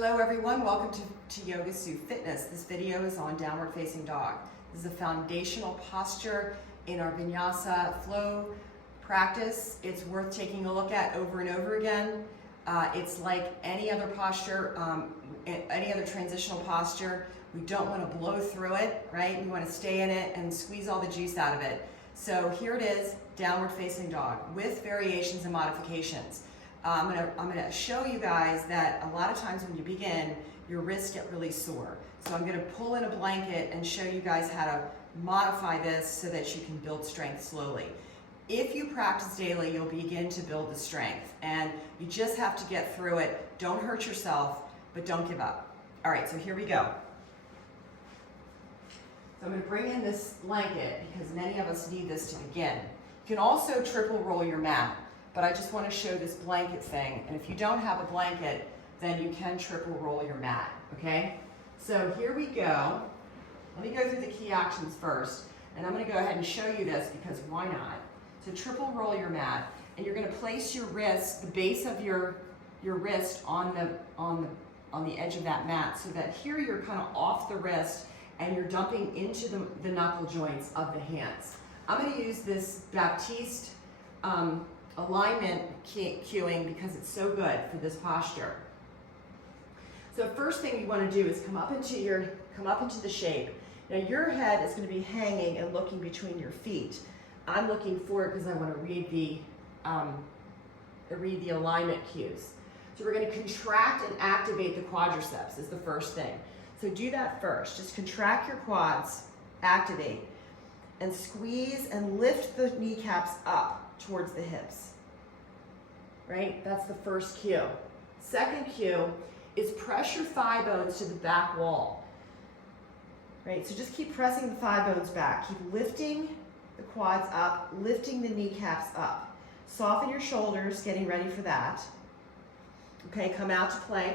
Hello everyone, welcome to Yoga Suit Fitness. This video is on downward facing dog. This is a foundational posture in our vinyasa flow practice. It's worth taking a look at over and over again. It's like any other posture, any other transitional posture. We don't want to blow through it, right? We want to stay in it and squeeze all the juice out of it. So here it is, downward facing dog with variations and modifications. I'm gonna show you guys that a lot of times when you begin, your wrists get really sore. So I'm gonna pull in a blanket and show you guys how to modify this so that you can build strength slowly. If you practice daily, you'll begin to build the strength, and you just have to get through it. Don't hurt yourself, but don't give up. All right, so here we go. So I'm gonna bring in this blanket because many of us need this to begin. You can also triple roll your mat, but I just want to show this blanket thing. And if you don't have a blanket, then you can triple roll your mat, okay? So here we go. Let me go through the key actions first, and I'm going to go ahead and show you this because why not? So triple roll your mat, and you're going to place your wrist, the base of your wrist on the edge of that mat, so that here you're kind of off the wrist and you're dumping into the knuckle joints of the hands. I'm going to use this Baptiste alignment cueing because it's so good for this posture. So first thing you want to do is come up into the shape. Now your head is going to be hanging and looking between your feet. I'm looking forward because I want to read the alignment cues. So we're going to contract and activate the quadriceps is the first thing. So do that first. Just contract your quads, activate, and squeeze and lift the kneecaps up towards the hips, right? That's the first cue. Second cue is press your thigh bones to the back wall, right? So just keep pressing the thigh bones back. Keep lifting the quads up, lifting the kneecaps up. Soften your shoulders, getting ready for that. Okay, come out to plank.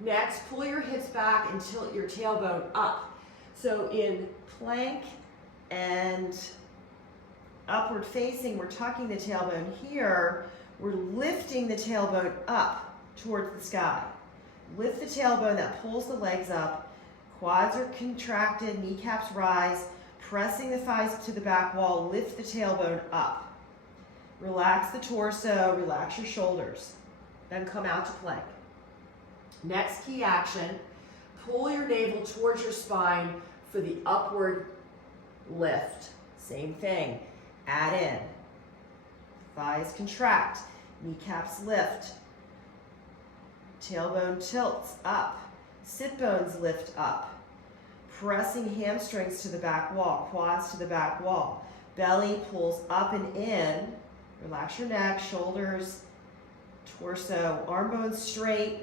Next, pull your hips back and tilt your tailbone up. So in plank and upward facing, we're tucking the tailbone here. We're lifting the tailbone up towards the sky. Lift the tailbone, that pulls the legs up. Quads are contracted, kneecaps rise. Pressing the thighs to the back wall, lift the tailbone up. Relax the torso, relax your shoulders. Then come out to plank. Next key action, pull your navel towards your spine for the upward lift. Same thing. Add in. Thighs contract. Kneecaps lift. Tailbone tilts up. Sit bones lift up. Pressing hamstrings to the back wall. Quads to the back wall. Belly pulls up and in. Relax your neck, shoulders, torso. Arm bones straight.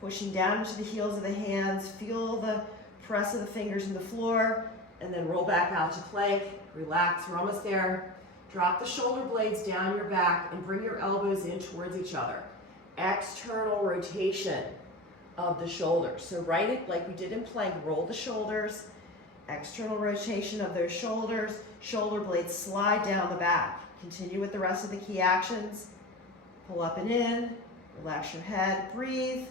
Pushing down into the heels of the hands. Feel the press of the fingers in the floor. And then roll back out to plank. Relax, we're almost there. Drop the shoulder blades down your back and bring your elbows in towards each other. External rotation of the shoulders. So write it like we did in plank. Roll the shoulders. External rotation of those shoulders. Shoulder blades slide down the back. Continue with the rest of the key actions. Pull up and in. Relax your head. Breathe.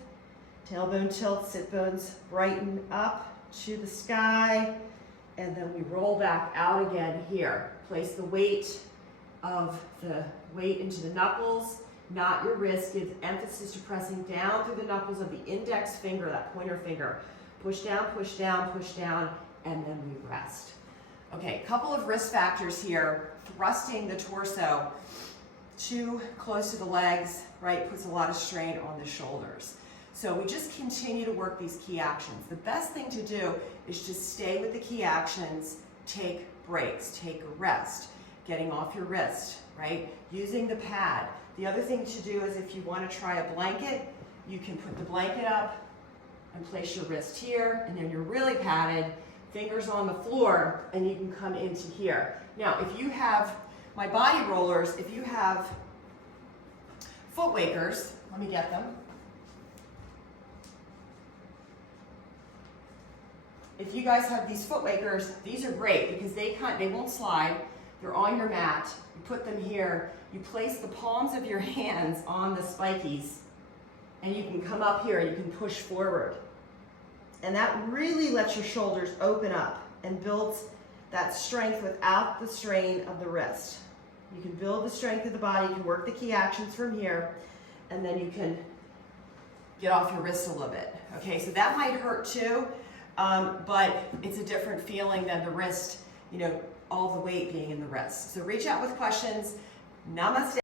Tailbone tilt. Sit bones brighten up to the sky. And then we roll back out again here. Place the weight into the knuckles, not your wrist. Give emphasis to pressing down through the knuckles of the index finger, that pointer finger. Push down, push down, push down, and then we rest. Okay, a couple of risk factors here. Thrusting the torso too close to the legs, right, puts a lot of strain on the shoulders. So we just continue to work these key actions. The best thing to do is just stay with the key actions, take breaks, take a rest, getting off your wrist, right? Using the pad. The other thing to do is if you want to try a blanket, you can put the blanket up and place your wrist here, and then you're really padded, fingers on the floor, and you can come into here. Now, if you have my body rollers, if you have foot wakers, let me get them. If you guys have these foot wakers, these are great because they won't slide. They're on your mat. You put them here. You place the palms of your hands on the spikies And you can come up here and you can push forward. And that really lets your shoulders open up and builds that strength without the strain of the wrist. You can build the strength of the body, you can work the key actions from here, and then you can get off your wrists a little bit. Okay, so that might hurt too, but it's a different feeling than the wrist, you know, all the weight being in the wrist. So reach out with questions. Namaste.